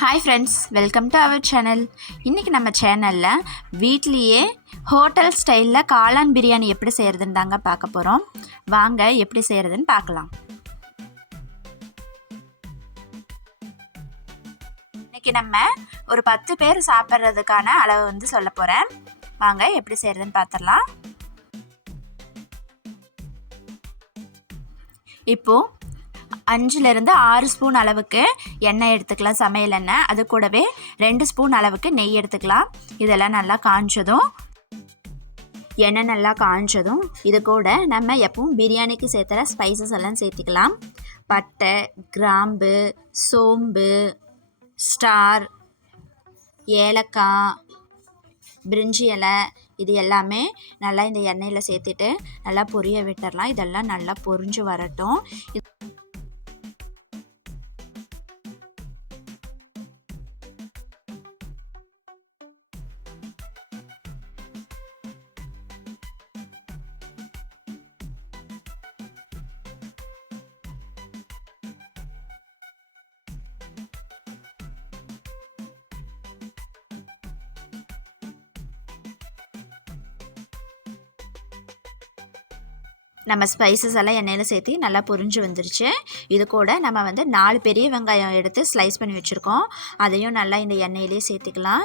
Hi friends, welcome to our channel. இன்றைக்கி நம்ம சேனலில் வீட்லேயே ஹோட்டல் ஸ்டைலில் காளான் பிரியாணி எப்படி செய்கிறதுன்னு தாங்க பார்க்க போகிறோம். வாங்க எப்படி செய்கிறதுன்னு பார்க்கலாம். இன்றைக்கி நம்ம ஒரு 10 பேர் சாப்பிட்றதுக்கான அளவு சொல்ல போகிறேன். வாங்க எப்படி செய்கிறதுன்னு பார்த்துடலாம். இப்போது 5லேருந்து 6 ஸ்பூன் அளவுக்கு எண்ணெய் எடுத்துக்கலாம், சமையல் எண்ணெய். அது கூடவே 2 ஸ்பூன் அளவுக்கு நெய் எடுத்துக்கலாம். இதெல்லாம் நல்லா காஞ்சதும், எண்ணெய் நல்லா காஞ்சதும் இது கூட நம்ம எப்பவும் பிரியாணிக்கு சேர்த்துற ஸ்பைசஸ் எல்லாம் சேர்த்திக்கலாம். பட்டை, கிராம்பு, சோம்பு, ஸ்டார், ஏலக்காய், பிரிஞ்சி இலை, இது எல்லாமே நல்லா இந்த எண்ணெயில் சேர்த்துட்டு நல்லா பொரிய விட்டுடலாம். இதெல்லாம் நல்லா பொரிஞ்சு வரட்டும். நம்ம ஸ்பைசஸ் எல்லாம் எண்ணெயில் சேர்த்து நல்லா பொரிஞ்சு வந்துருச்சு. இது கூட நம்ம 4 பெரிய வெங்காயம் எடுத்து ஸ்லைஸ் பண்ணி வச்சுருக்கோம். அதையும் நல்லா இந்த எண்ணெயிலே சேர்த்துக்கலாம்.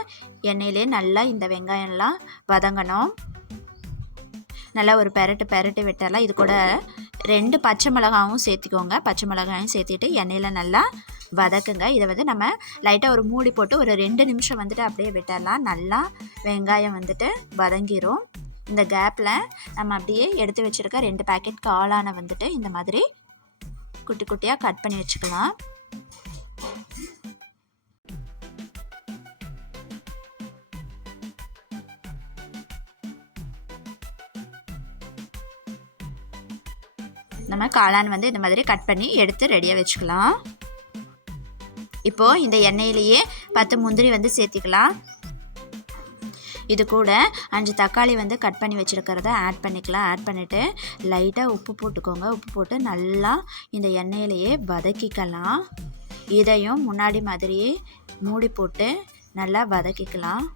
எண்ணெயிலே நல்லா இந்த வெங்காயம்லாம் வதங்கணும். நல்லா ஒரு பெரட்டு விட்டுறலாம். இது கூட 2 பச்சை மிளகாவும் சேர்த்துக்கோங்க. பச்சை மிளகாயும் சேர்த்துட்டு எண்ணெயில் நல்லா வதக்குங்க. இதை நம்ம லைட்டாக ஒரு மூடி போட்டு ஒரு 2 நிமிஷம் அப்படியே விட்டுறலாம். நல்லா வெங்காயம் வதங்கிரும். இந்த கேப்பில் நம்ம அப்படியே எடுத்து வச்சுருக்க 2 பேக்கெட் காளானை இந்த மாதிரி குட்டி குட்டியாக கட் பண்ணி வச்சுக்கலாம். நம்ம காளான் இந்த மாதிரி கட் பண்ணி எடுத்து ரெடியாக வச்சுக்கலாம். இப்போது இந்த எண்ணெயிலேயே 10 முந்திரி சேர்த்திக்கலாம். இது கூட 5 தக்காளி கட் பண்ணி வச்சுருக்கிறத ஆட் பண்ணிக்கலாம். ஆட் பண்ணிவிட்டு லைட்டாக உப்பு போட்டுக்கோங்க. உப்பு போட்டு நல்லா இந்த எண்ணெயிலையே வதக்கிக்கலாம். இதையும் முன்னாடி மாதிரியே மூடி போட்டு நல்லா வதக்கிக்கலாம்.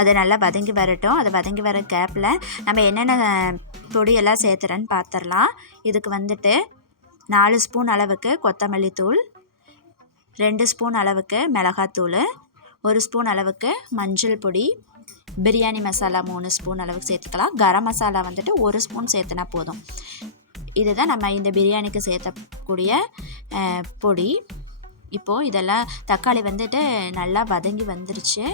அது நல்லா வதங்கி வரட்டும். அது வதங்கி வர கேப்பில் நம்ம என்னென்ன பொடியெல்லாம் சேர்த்துறேன்னு பார்த்துடலாம். இதுக்கு 4 ஸ்பூன் அளவுக்கு கொத்தமல்லி தூள், 2 ஸ்பூன் அளவுக்கு மிளகாத்தூள், 1 ஸ்பூன் அளவுக்கு மஞ்சள் பொடி, பிரியாணி மசாலா 3 ஸ்பூன் அளவுக்கு சேர்த்துக்கலாம். கரம் மசாலா 1 ஸ்பூன் சேர்த்துனா போதும். இதுதான் நம்ம இந்த பிரியாணிக்கு சேர்த்தக்கூடிய பொடி. இப்போது இதெல்லாம் தக்காளி நல்லா வதங்கி வந்துருச்சு.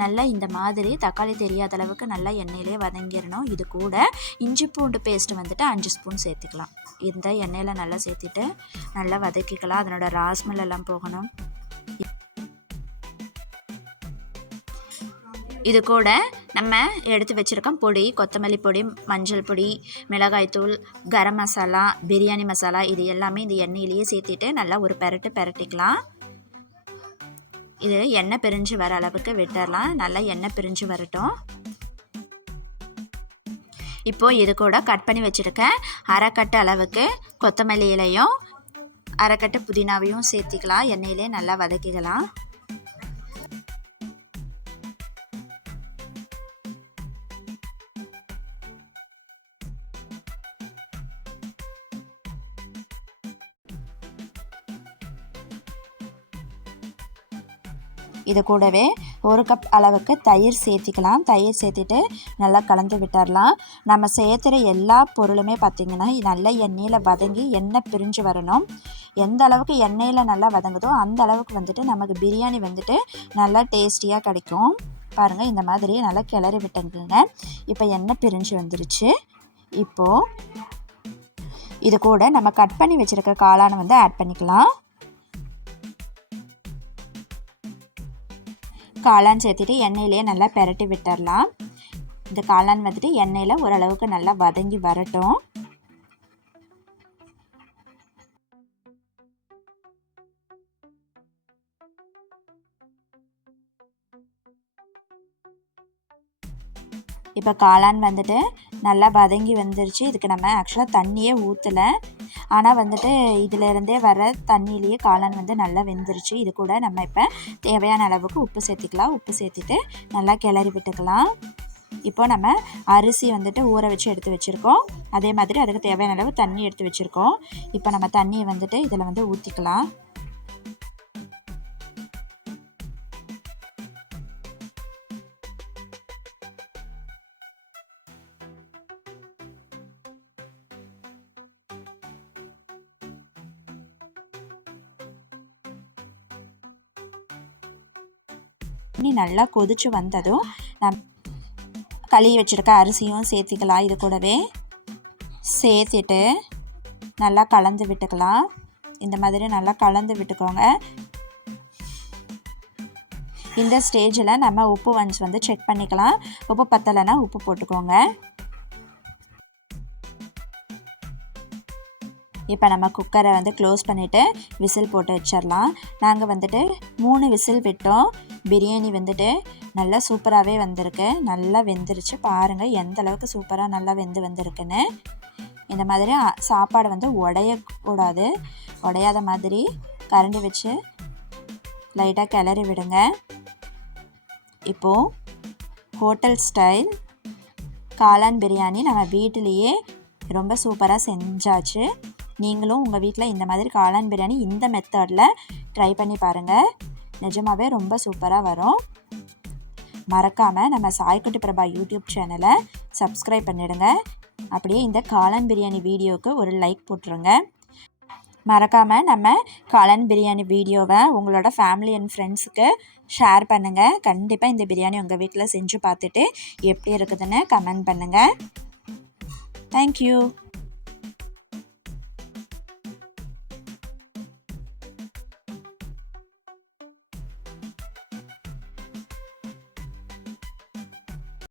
நல்லா இந்த மாதிரி தக்காளி தெரியாத அளவுக்கு நல்லா எண்ணெயிலே வதங்கிடணும். இது கூட இஞ்சி பூண்டு பேஸ்ட்டு 5 ஸ்பூன் சேர்த்துக்கலாம். இந்த எண்ணெயில் நல்லா சேர்த்துட்டு நல்லா வதக்கிக்கலாம். அதனோட ராஸ்மெல் எல்லாம் போகணும். இது கூட நம்ம எடுத்து வச்சுருக்கோம் பொடி, கொத்தமல்லி பொடி, மஞ்சள் பொடி, மிளகாய்த்தூள், கரம் மசாலா, பிரியாணி மசாலா, இது எல்லாமே இந்த எண்ணெயிலேயே சேர்த்துட்டு நல்லா ஒரு பெரட்டிக்கலாம். இது எண்ணெய் பிரிஞ்சு வர அளவுக்கு விட்டுடலாம். நல்லா எண்ணெய் பிரிஞ்சு வரட்டும். இப்போது இது கூட கட் பண்ணி வச்சுருக்கேன் அரைக்கட்டு அளவுக்கு கொத்தமல்லி இலையும் அரைக்கட்டு புதினாவையும் சேர்த்திக்கலாம். எண்ணெயிலே நல்லா வதக்கிக்கலாம். இது கூடவே 1 கப் அளவுக்கு தயிர் சேர்த்திக்கலாம். தயிர் சேர்த்துட்டு நல்லா கலந்து விட்டுடலாம். நம்ம சேர்த்துற எல்லா பொருளுமே பார்த்திங்கன்னா நல்ல எண்ணெயில் வதங்கி எண்ணெய் பிரிஞ்சு வரணும். எந்த அளவுக்கு எண்ணெயில் நல்லா வதங்குதோ அந்த அளவுக்கு நமக்கு பிரியாணி நல்லா டேஸ்டியாக கிடைக்கும். பாருங்கள், இந்த மாதிரி நல்லா கிளறி விட்டுங்க. இப்போ எண்ணெய் பிரிஞ்சு வந்துருச்சு. இப்போது இது கூட நம்ம கட் பண்ணி வச்சுருக்க காளானை ஆட் பண்ணிக்கலாம். காளான் சேர்த்துட்டு எண்ணெயிலே நல்லா பெரட்டி விட்டுடலாம். இந்த காளான் எண்ணெயில் ஓரளவுக்கு நல்லா வதங்கி வரட்டும். இப்போ காளான் நல்லா வதங்கி வந்துருச்சு. இதுக்கு நம்ம ஆக்சுவலாக தண்ணியே ஊற்றலை. ஆனால் வந்துட்டு இதிலேருந்தே வர தண்ணியிலேயே காளான் வந்து நல்லா வெந்துருச்சு. இது கூட நம்ம இப்போ தேவையான அளவுக்கு உப்பு சேர்த்திக்கலாம். உப்பு சேர்த்துட்டு நல்லா கிளறி விட்டுக்கலாம். இப்போ நம்ம அரிசி வந்துட்டு ஊற வச்சு எடுத்து வச்சுருக்கோம். அதே மாதிரி அதுக்கு தேவையான அளவு தண்ணி எடுத்து வச்சுருக்கோம். இப்போ நம்ம தண்ணியை வந்துட்டு இதில் வந்து ஊற்றிக்கலாம். தண்ணி நல்லா கொதிச்சு வந்ததும் நம்ம கழுவி வச்சுருக்க அரிசியும் சேர்த்திக்கலாம். இது கூடவே சேர்த்துட்டு நல்லா கலந்து விட்டுக்கலாம். இந்த மாதிரி நல்லா கலந்து விட்டுக்கோங்க. இந்த ஸ்டேஜில் நம்ம உப்பு வந்து செக் பண்ணிக்கலாம். உப்பு பத்தலைன்னா உப்பு போட்டுக்கோங்க. இப்போ நம்ம குக்கரை வந்து க்ளோஸ் பண்ணிவிட்டு விசில் போட்டு வச்சிடலாம். நாங்கள் வந்துட்டு 3 விசில் விட்டோம். பிரியாணி வந்துட்டு நல்லா சூப்பராகவே வந்திருக்கு. நல்லா வெந்துருச்சு. பாருங்கள் எந்த அளவுக்கு சூப்பராக நல்லா வந்திருக்குன்னு. இந்த மாதிரி சாப்பாடு வந்து உடையக்கூடாது. உடையாத மாதிரி கரண்டி வச்சு லைட்டாக கிளறி விடுங்க. இப்போது ஹோட்டல் ஸ்டைல் காளான் பிரியாணி நம்ம வீட்டிலையே ரொம்ப சூப்பராக செஞ்சாச்சு. நீங்களும் உங்கள் வீட்டில் இந்த மாதிரி காளான் பிரியாணி இந்த மெத்தடில் ட்ரை பண்ணி பாருங்கள். நிஜமாகவே ரொம்ப சூப்பராக வரும். மறக்காமல் நம்ம சாய்குட்டி பிரபா யூடியூப் சேனலை சப்ஸ்கிரைப் பண்ணிடுங்க. அப்படியே இந்த காளான் பிரியாணி வீடியோவுக்கு ஒரு லைக் போட்டுருங்க. மறக்காமல் நம்ம காளான் பிரியாணி வீடியோவை உங்களோட ஃபேமிலி அண்ட் ஃப்ரெண்ட்ஸுக்கு ஷேர் பண்ணுங்கள். கண்டிப்பாக இந்த பிரியாணி உங்கள் வீட்டில் செஞ்சு பார்த்துட்டு எப்படி இருக்குதுன்னு கமெண்ட் பண்ணுங்கள். தேங்க்யூ.